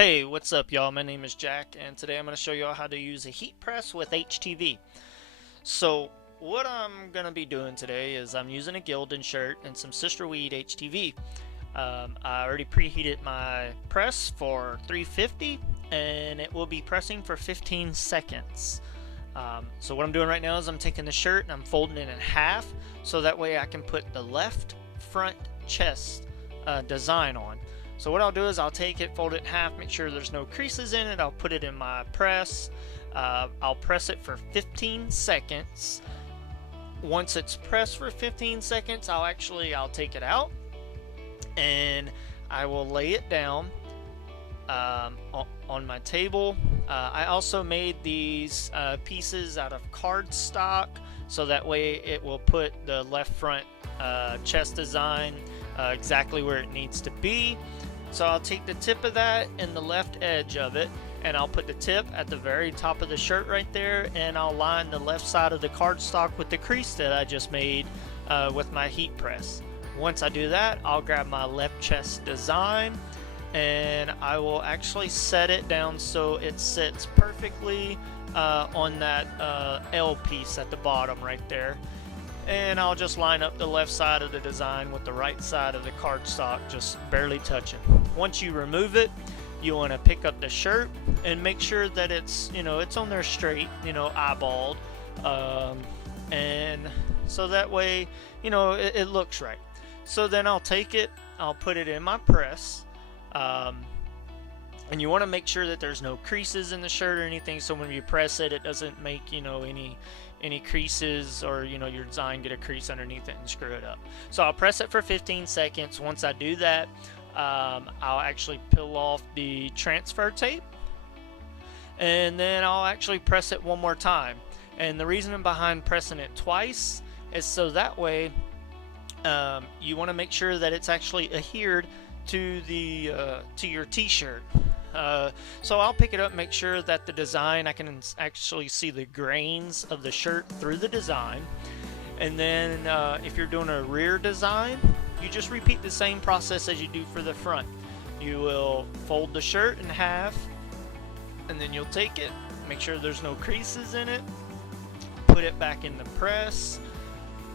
Hey, what's up y'all? My name is Jack and today I'm going to show y'all how to use a heat press with HTV. So what I'm going to be doing today is I'm using a Gildan shirt and some Siser Weed HTV. I already preheated my press for 350 and it will be pressing for 15 seconds. So what I'm doing right now is I'm taking the shirt and I'm folding it in half so that way I can put the left front chest design on. So what I'll do is I'll take it, fold it in half, make sure there's no creases in it. I'll put it in my press. I'll press it for 15 seconds. Once it's pressed for 15 seconds, I'll take it out and I will lay it down on my table. I also made these pieces out of cardstock so that way it will put the left front chest design exactly where it needs to be. So I'll take the tip of that and the left edge of it and I'll put the tip at the very top of the shirt right there, and I'll line the left side of the cardstock with the crease that I just made with my heat press. Once I do that, I'll grab my left chest design and I will actually set it down so it sits perfectly on that L piece at the bottom right there. And I'll just line up the left side of the design with the right side of the cardstock, just barely touching. Once you remove it, you want to pick up the shirt and make sure that it's, it's on there straight, eyeballed, and so that way, it looks right. So then I'll take it, I'll put it in my press, and you want to make sure that there's no creases in the shirt or anything, so when you press it, it doesn't make, any creases or your design get a crease underneath it and screw it up. So I'll press it for 15 seconds. Once I do that, I'll actually peel off the transfer tape and then I'll actually press it one more time. And the reason behind pressing it twice is so that way you want to make sure that it's actually adhered to the to your t-shirt. So I'll pick it up, make sure that the design, I can actually see the grains of the shirt through the design. And then if you're doing a rear design, you just repeat the same process as you do for the front. You will fold the shirt in half and then you'll take it, make sure there's no creases in it, put it back in the press,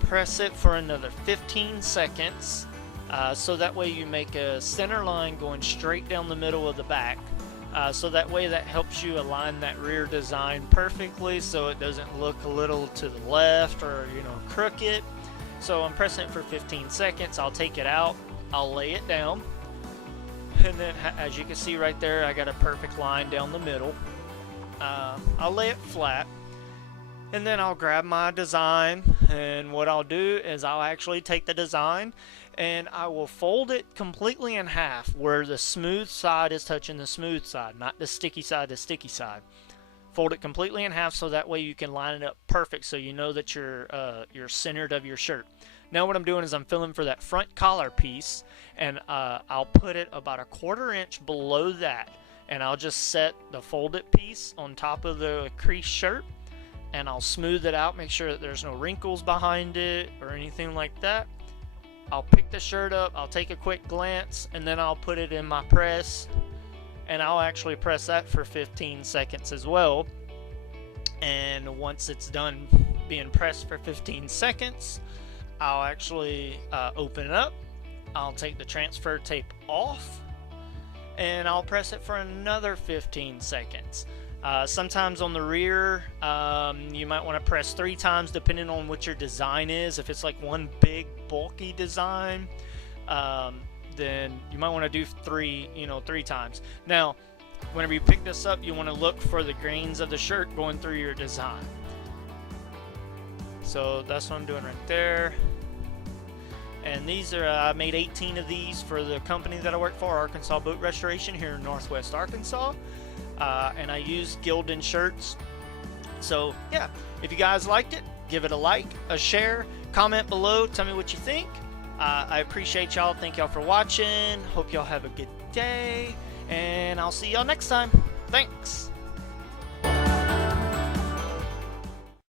press it for another 15 seconds. So that way you make a center line going straight down the middle of the back. So that way that helps you align that rear design perfectly so it doesn't look a little to the left or crooked. So I'm pressing it for 15 seconds. I'll take it out, I'll lay it down, and then as you can see right there, I got a perfect line down the middle. I'll lay it flat. And then I'll grab my design, and what I'll do is I'll actually take the design and I will fold it completely in half where the smooth side is touching the smooth side, not the sticky side, the sticky side. Fold it completely in half so that way you can line it up perfect so you know that you're centered of your shirt. Now what I'm doing is I'm filling for that front collar piece, and I'll put it about a 1/4 inch below that, and I'll just set the folded piece on top of the crease shirt. And I'll smooth it out, make sure that there's no wrinkles behind it or anything like that. I'll pick the shirt up, I'll take a quick glance, and then I'll put it in my press, and I'll actually press that for 15 seconds as well. And once it's done being pressed for 15 seconds, I'll actually open it up, I'll take the transfer tape off, and I'll press it for another 15 seconds. Sometimes on the rear, you might want to press 3 times depending on what your design is. If it's like one big bulky design, then you might want to do 3 times. Now, whenever you pick this up, you want to look for the grains of the shirt going through your design. So that's what I'm doing right there. And these are, I made 18 of these for the company that I work for, Arkansas Boat Restoration here in Northwest Arkansas. And I use Gildan shirts. So yeah, if you guys liked it, give it a like, a share, comment below, tell me what you think. I appreciate y'all. Thank y'all for watching. Hope y'all have a good day, and I'll see y'all next time. Thanks.